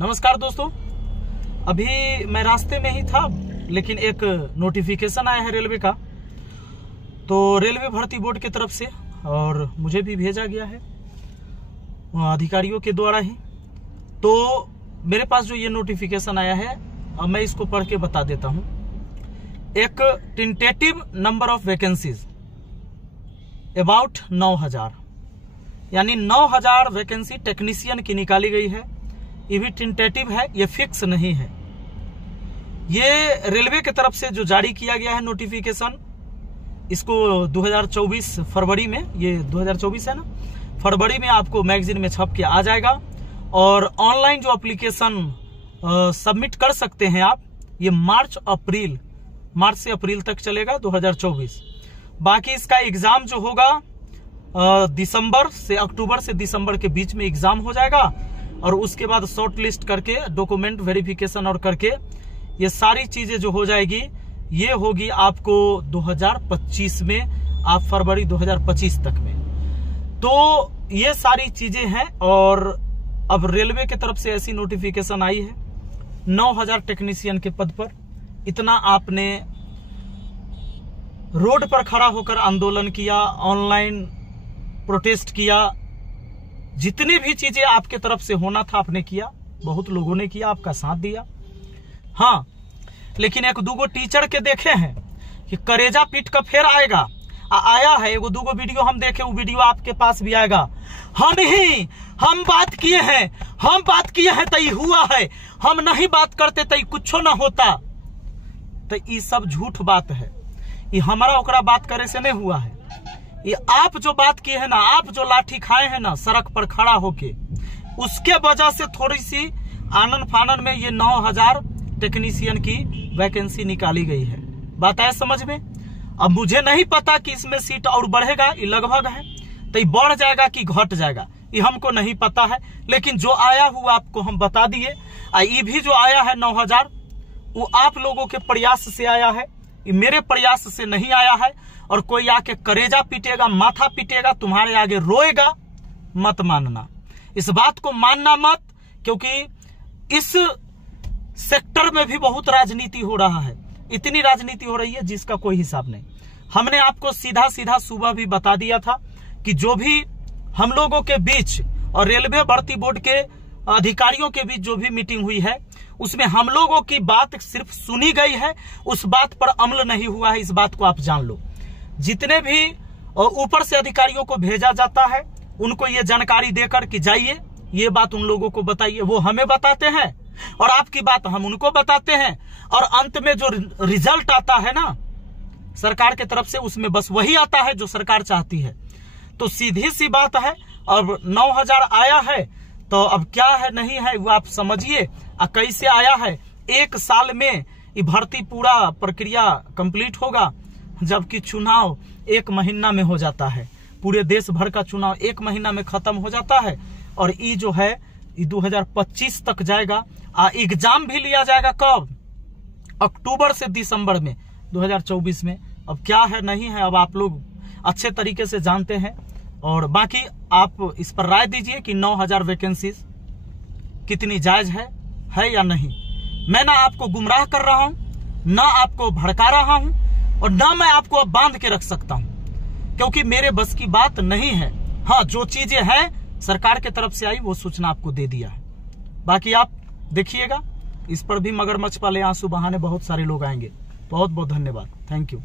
नमस्कार दोस्तों, अभी मैं रास्ते में ही था, लेकिन एक नोटिफिकेशन आया है रेलवे का। तो रेलवे भर्ती बोर्ड की तरफ से, और मुझे भी भेजा गया है अधिकारियों के द्वारा ही। तो मेरे पास जो ये नोटिफिकेशन आया है, अब मैं इसको पढ़ के बता देता हूँ। एक tentative number of vacancies about 9000, यानी 9000 वैकेंसी टेक्नीशियन की निकाली गई है। ये भी टेंटेटिव है, ये फिक्स नहीं है। ये रेलवे की तरफ से जो जारी किया गया है नोटिफिकेशन, इसको 2024 फरवरी में, ये 2024 है ना, फरवरी में आपको मैगजीन में छप के आ जाएगा। और ऑनलाइन जो एप्लीकेशन सबमिट कर सकते हैं आप, ये मार्च से अप्रैल तक चलेगा 2024। बाकी इसका एग्जाम जो होगा अक्टूबर से दिसंबर के बीच में एग्जाम हो जाएगा। और उसके बाद शॉर्ट लिस्ट करके डॉक्यूमेंट वेरिफिकेशन और करके ये सारी चीजें जो हो जाएगी, ये होगी आपको 2025 में, आप फरवरी 2025 तक में। तो ये सारी चीजें हैं। और अब रेलवे की तरफ से ऐसी नोटिफिकेशन आई है, 9000 टेक्नीशियन के पद पर। इतना आपने रोड पर खड़ा होकर आंदोलन किया, ऑनलाइन प्रोटेस्ट किया, जितनी भी चीजें आपके तरफ से होना था आपने किया। बहुत लोगों ने किया, आपका साथ दिया। हाँ, लेकिन एक दूगो टीचर के देखे हैं कि करेजा पीट कर फिर आएगा। आया है एगो दूगो वीडियो हम देखे, वो वीडियो आपके पास भी आएगा। हम बात किए हैं तई हुआ है, हम नहीं बात करते तई कुछ ना होता। तो ये सब झूठ बात है। ये हमारा ओकरा बात करे से नहीं हुआ है। ये आप जो बात किए हैं ना, आप जो लाठी खाए हैं ना सड़क पर खड़ा होके, उसके वजह से थोड़ी सी आनन फानन में ये 9000 टेक्नीशियन की वैकेंसी निकाली गई है। बात है समझ में? अब मुझे नहीं पता कि इसमें सीट और बढ़ेगा, ये लगभग है, तो ये बढ़ जाएगा कि घट जाएगा, ये हमको नहीं पता है। लेकिन जो आया हुआ आपको हम बता दिए। ये भी जो आया है 9000, वो आप लोगों के प्रयास से आया है, ये मेरे प्रयास से नहीं आया है। और कोई आके करेजा पीटेगा, माथा पीटेगा, तुम्हारे आगे रोएगा, मत मानना। इस बात को मानना मत, क्योंकि इस सेक्टर में भी बहुत राजनीति हो रहा है। इतनी राजनीति हो रही है जिसका कोई हिसाब नहीं। हमने आपको सीधा सीधा सुबह भी बता दिया था कि जो भी हम लोगों के बीच और रेलवे भर्ती बोर्ड के अधिकारियों के बीच जो भी मीटिंग हुई है, उसमें हम लोगों की बात सिर्फ सुनी गई है, उस बात पर अमल नहीं हुआ है। इस बात को आप जान लो। जितने भी ऊपर से अधिकारियों को भेजा जाता है, उनको ये जानकारी देकर कि जाइए ये बात उन लोगों को बताइए, वो हमें बताते हैं और आपकी बात हम उनको बताते हैं। और अंत में जो रिजल्ट आता है ना सरकार की तरफ से, उसमें बस वही आता है जो सरकार चाहती है। तो सीधी सी बात है। अब 9000 आया है, तो अब क्या है नहीं है वो आप समझिए। कैसे आया है, 1 साल में ये भर्ती पूरा प्रक्रिया कंप्लीट होगा, जबकि चुनाव 1 महीना में हो जाता है। पूरे देश भर का चुनाव 1 महीना में खत्म हो जाता है। और ये जो है ये 2025 तक जाएगा। एग्जाम भी लिया जाएगा कब? अक्टूबर से दिसंबर में 2024 में। अब क्या है नहीं है, अब आप लोग अच्छे तरीके से जानते हैं। और बाकी आप इस पर राय दीजिए कि 9000 वैकेंसीज कितनी जायज है या नहीं। मैं ना आपको गुमराह कर रहा हूं, ना आपको भड़का रहा हूं, और ना मैं आपको अब बांध के रख सकता हूं, क्योंकि मेरे बस की बात नहीं है। हाँ, जो चीजें हैं सरकार की तरफ से आई, वो सूचना आपको दे दिया है। बाकी आप देखिएगा, इस पर भी मगरमच्छ वाले आंसू बहाने बहुत सारे लोग आएंगे। बहुत बहुत धन्यवाद, थैंक यू।